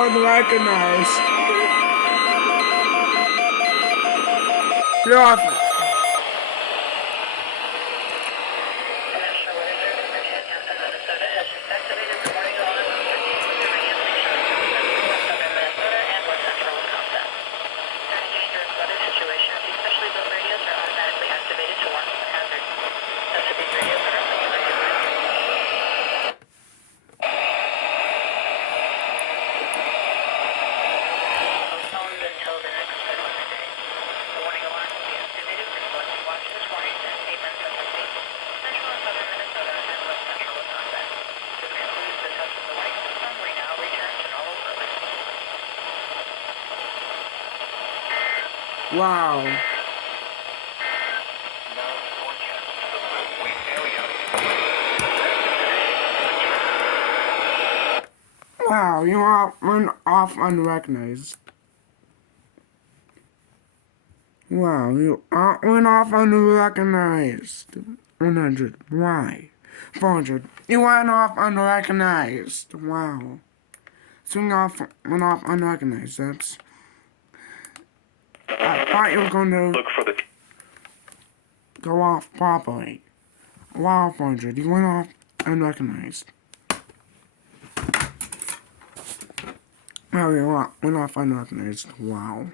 unrecognized. You're off. Wow. Wow, you went off unrecognized. Wow, you went off unrecognized. 100. Why? 400. You went off unrecognized. Wow. Went off unrecognized. That's. I thought you were going to Look for the go off properly. Wow, 400. You went off unrecognized. Wow, you went off unrecognized. Wow.